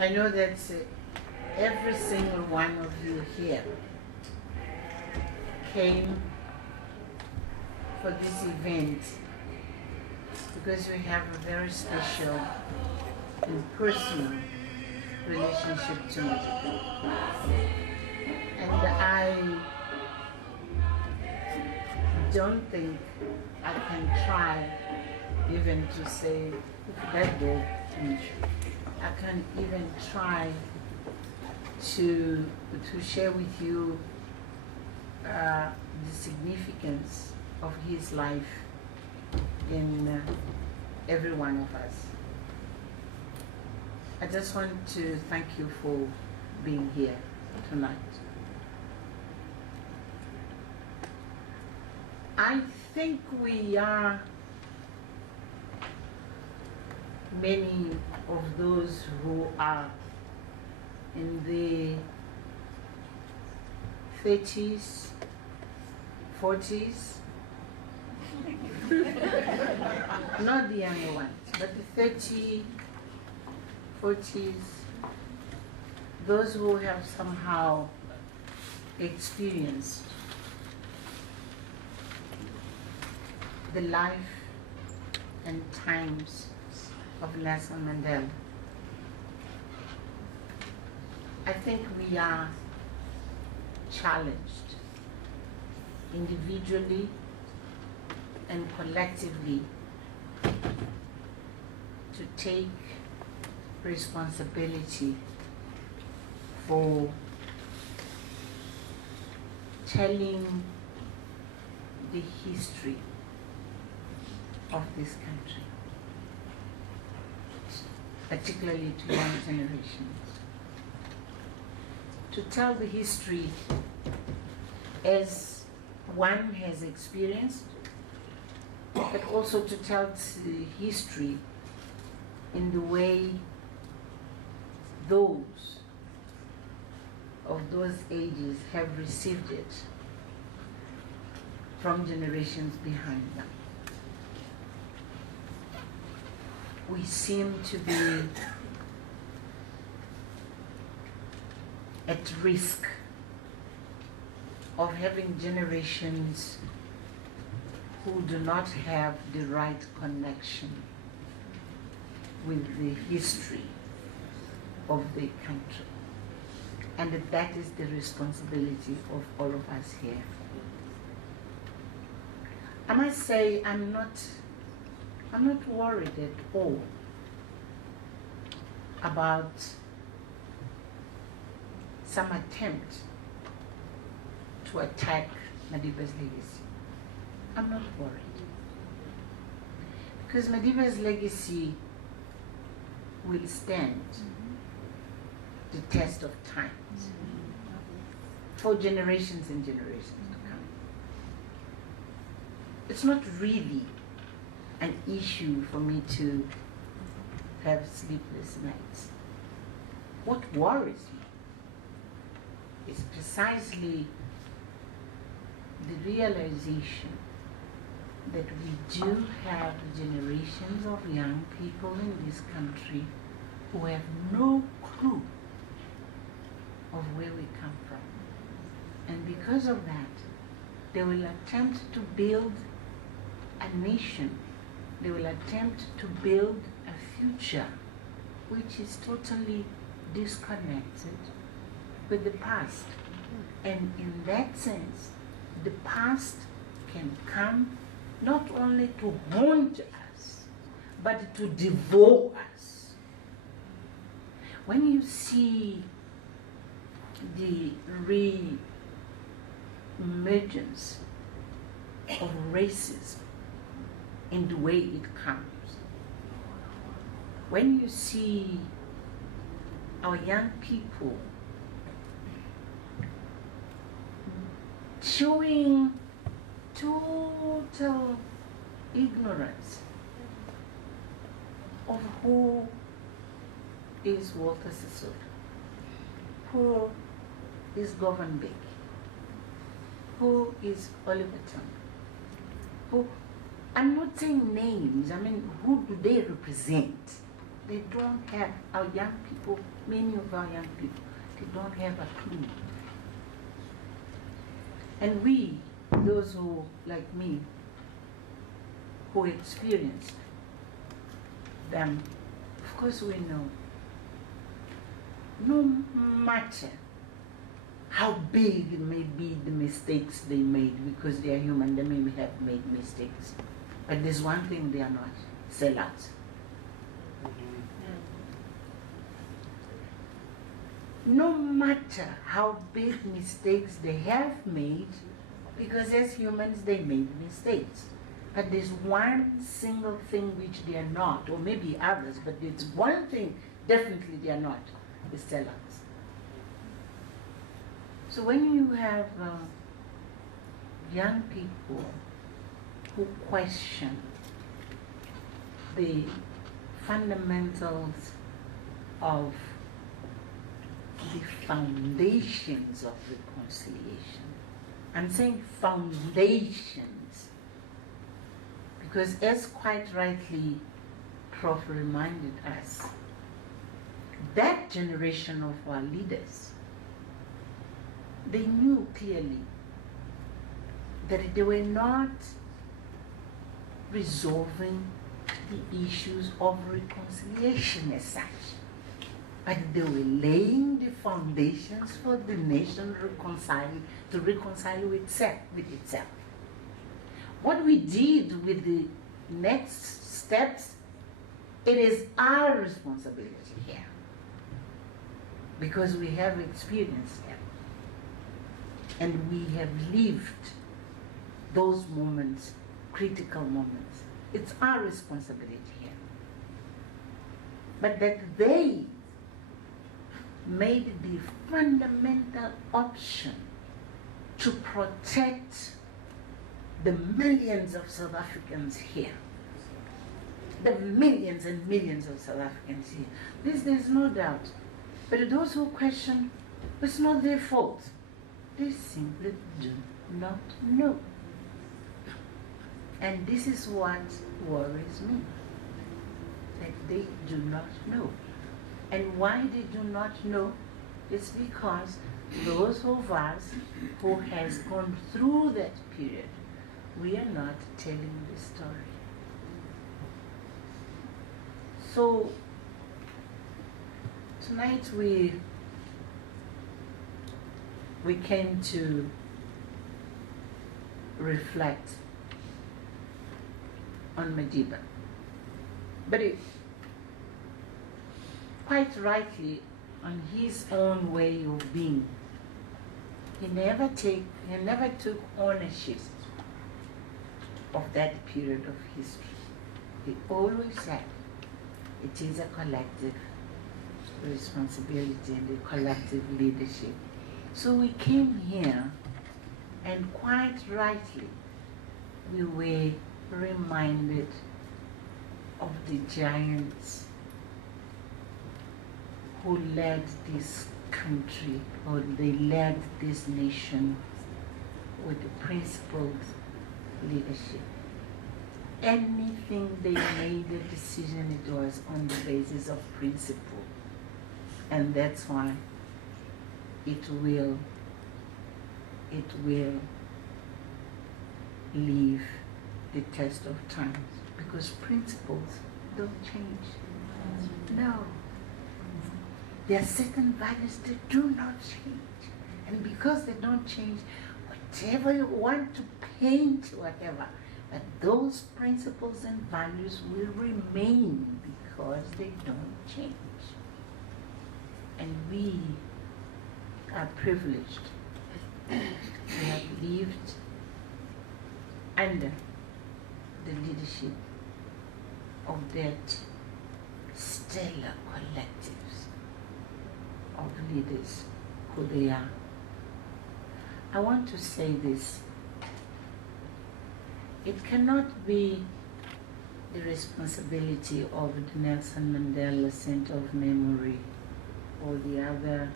I know that every single one of you here came for this event because we have a very special and personal relationship to Machel. And I don't think I can try even to say that day. I can't even try to share with you the significance of his life in every one of us. I just want to thank you for being here tonight. I think we are many of those who are in the 30s, 40s, not the younger ones, but the 30s, 40s, those who have somehow experienced the life and times of Nelson Mandela. I think we are challenged individually and collectively to take responsibility for telling the history of this country, particularly to young generations. To tell the history as one has experienced, but also to tell the history in the way those of those ages have received it from generations behind them. We seem to be at risk of having generations who do not have the right connection with the history of the country. And that is the responsibility of all of us here. I must say I'm not worried at all about some attempt to attack Madiba's legacy. I'm not worried. Because Madiba's legacy will stand the test of time for generations and generations to come. It's not really an issue for me to have sleepless nights. What worries me is precisely the realization that we do have generations of young people in this country who have no clue of where we come from. And because of that, they will attempt to build a nation. They will attempt to build a future which is totally disconnected with the past. And in that sense, the past can come not only to haunt us, but to devour us. When you see the re-emergence of racism in the way it comes, when you see our young people showing total ignorance of who is Walter Sisulu, who is Govan Bek, who is Oliver Tambo, who, I'm not saying names, I mean, who do they represent? They don't have, our young people, many of our young people, they don't have a clue. And we, those who, like me, who experienced them, of course we know, no matter how big may be the mistakes they made, because they are human, they may have made mistakes. But there's one thing they are not, sellouts. No matter how big mistakes they have made, because as humans they made mistakes. But there's one single thing which they are not, or maybe others, but there's one thing definitely they are not, is sellouts. So when you have young people who question the fundamentals of the foundations of reconciliation, I'm saying foundations, because as quite rightly Prof reminded us, that generation of our leaders, they knew clearly that they were not resolving the issues of reconciliation as such, but they were laying the foundations for the nation to reconcile with itself. What we did with the next steps, it is our responsibility here, because we have experienced them and we have lived those moments, critical moments. It's our responsibility here. But that they made the fundamental option to protect the millions of South Africans here. The millions and millions of South Africans here. This there's no doubt. But those who question, it's not their fault. They simply do not know. And this is what worries me, that they do not know. And why they do not know is because those of us who has gone through that period, we are not telling the story. So tonight we came to reflect on Madiba, but quite rightly on his own way of being. He never took ownership of that period of history. He always said it is a collective responsibility and a collective leadership. So we came here, and quite rightly we were reminded of the giants who led this country, or they led this nation with principled leadership. Anything they made a decision, it was on the basis of principle. And that's why it will leave the test of time, because principles don't change. No. There are certain values that do not change. And because they don't change, whatever you want to paint, whatever, but those principles and values will remain because they don't change. And we are privileged to have lived under the leadership of that stellar collectives of leaders who they are. I want to say this. It cannot be the responsibility of the Nelson Mandela Center of Memory or the other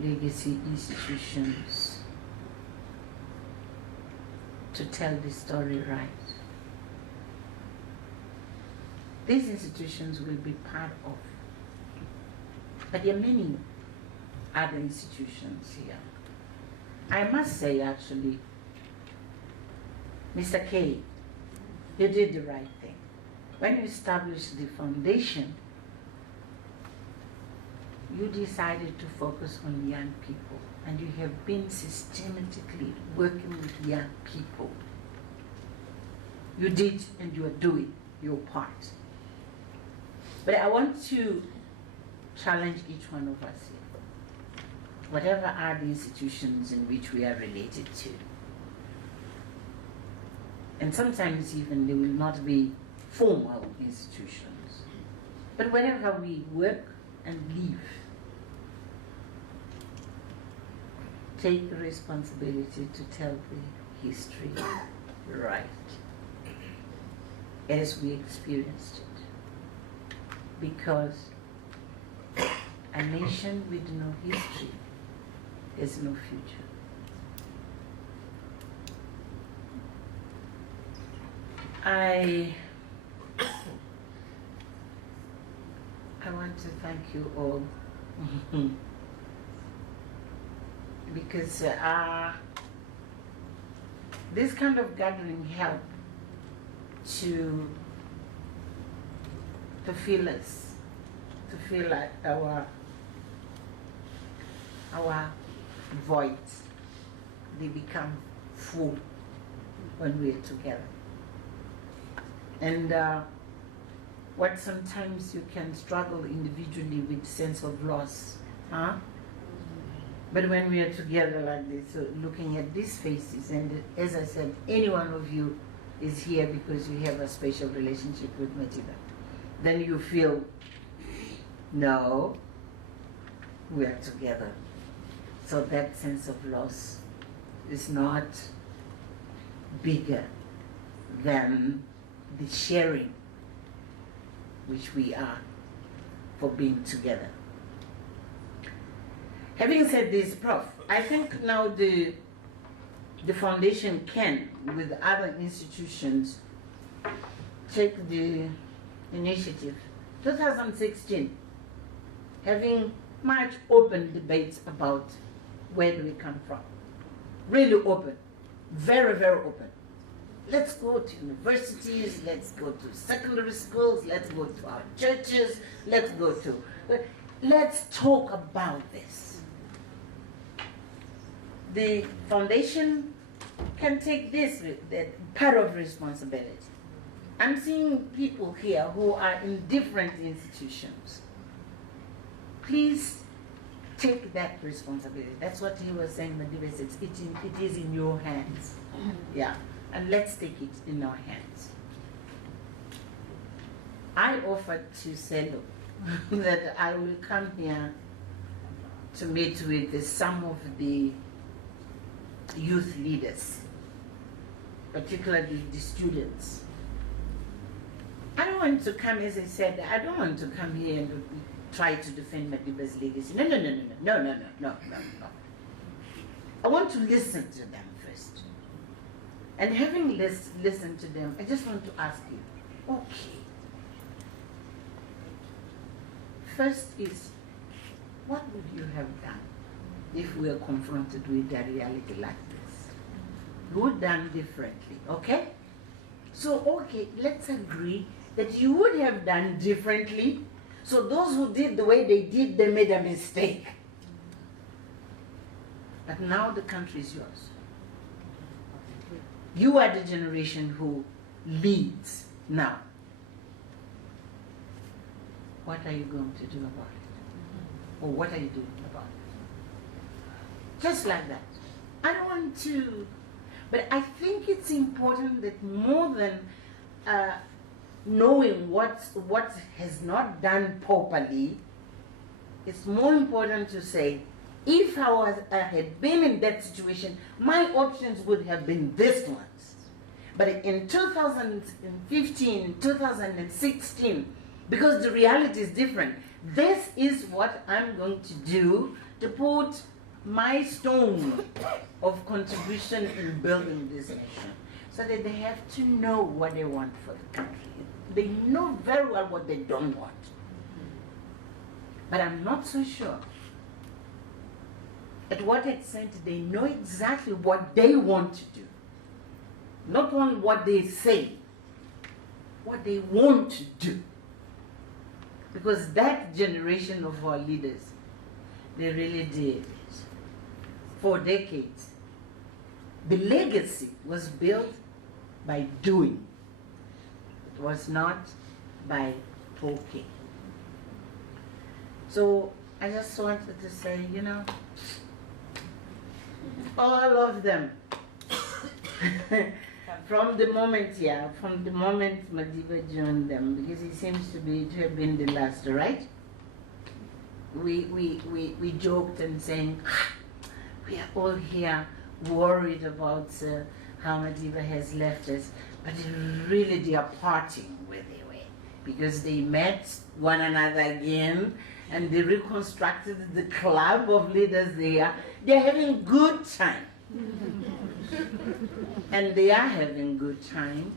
legacy institutions to tell the story right. these institutions will be part of. But there are many other institutions here. I must say, actually, Mr. K, you did the right thing. When you established the foundation, you decided to focus on young people, and you have been systematically working with young people. You did, and you are doing your part. But I want to challenge each one of us here. Whatever are the institutions in which we are related to, and sometimes even they will not be formal institutions, but wherever we work and live, take the responsibility to tell the history right as we experienced it. Because a nation with no history has no future. I want to thank you all because this kind of gathering help to feel us, to feel like our voids, they become full when we're together. And what sometimes you can struggle individually with sense of loss, huh? But when we are together like this, looking at these faces, and as I said, any one of you is here because you have a special relationship with Mandela, then you feel, no, we are together. So that sense of loss is not bigger than the sharing which we are for being together. Having said this, Prof, I think now the foundation can, with other institutions, take the initiative. 2016, having much open debates about where do we come from. Really open, very, very open. Let's go to universities, let's go to secondary schools, let's go to our churches, let's talk about this. The foundation can take this part of responsibility. I'm seeing people here who are in different institutions. Please take that responsibility. That's what he was saying, Mandela said, it is in your hands. Yeah, and let's take it in our hands. I offered to Selo that I will come here to meet with some of the youth leaders, particularly the students. I don't want to come, as I said, I don't want to come here and try to defend Mandela's legacy. No. I want to listen to them first. And having listened to them, I just want to ask you, okay, first is, what would you have done if we were confronted with a reality like this? You would have done differently, okay? So, okay, let's agree that you would have done differently. So those who did the way they did, they made a mistake. But now the country is yours. You are the generation who leads now. What are you going to do about it? Or what are you doing about it? Just like that. I don't want to, but I think it's important that more than knowing what has not done properly, it's more important to say, if I had been in that situation, my options would have been this ones. But in 2015, 2016, because the reality is different, this is what I'm going to do to put my stone of contribution in building this nation, so that they have to know what they want for the country. They know very well what they don't want. But I'm not so sure at what extent they know exactly what they want to do. Not only what they say, what they want to do. Because that generation of our leaders, they really did it for decades. The legacy was built by doing. It was not by talking. So I just wanted to say, you know, all of them, from the moment Madiba joined them, because he seems to have been the last, right? We joked and saying, we are all here worried about how Madiba has left us, but really they are parting where they were, because they met one another again and they reconstructed the club of leaders there. They're having good time. And they are having good time.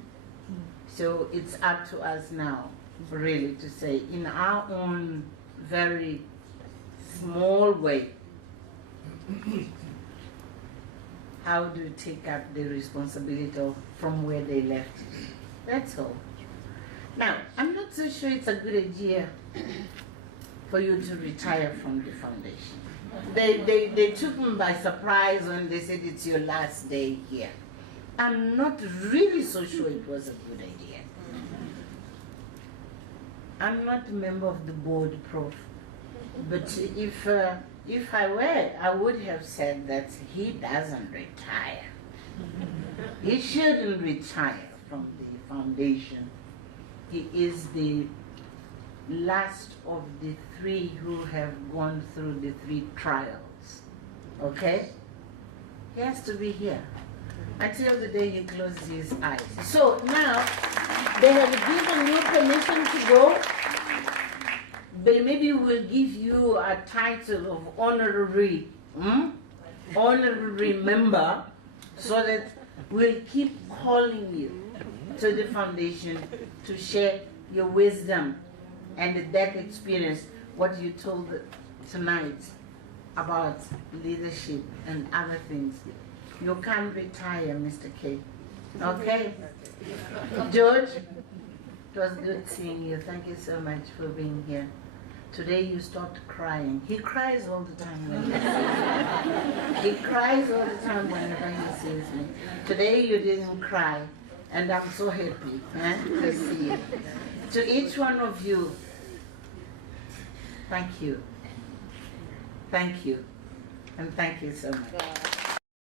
So it's up to us now, really, to say, in our own very small way, how do you take up the responsibility from where they left it? That's all. Now, I'm not so sure it's a good idea for you to retire from the foundation. They took me by surprise when they said it's your last day here. I'm not really so sure it was a good idea. I'm not a member of the board, Prof. But if I were, I would have said that he doesn't retire. He shouldn't retire from the foundation. He is the last of the three who have gone through the 3 trials. Okay? He has to be here until the day he closes his eyes. So now, they have given you permission to go. But maybe we'll give you a title of honorary member, so that we'll keep calling you to the foundation to share your wisdom and that experience, what you told tonight about leadership and other things. You can't retire, Mr. K. Okay? George, it was good seeing you. Thank you so much for being here. Today you stopped crying. He cries all the time when he sees me. He cries all the time whenever he sees me. Today you didn't cry, and I'm so happy to see you. To each one of you, thank you. Thank you. And thank you so much.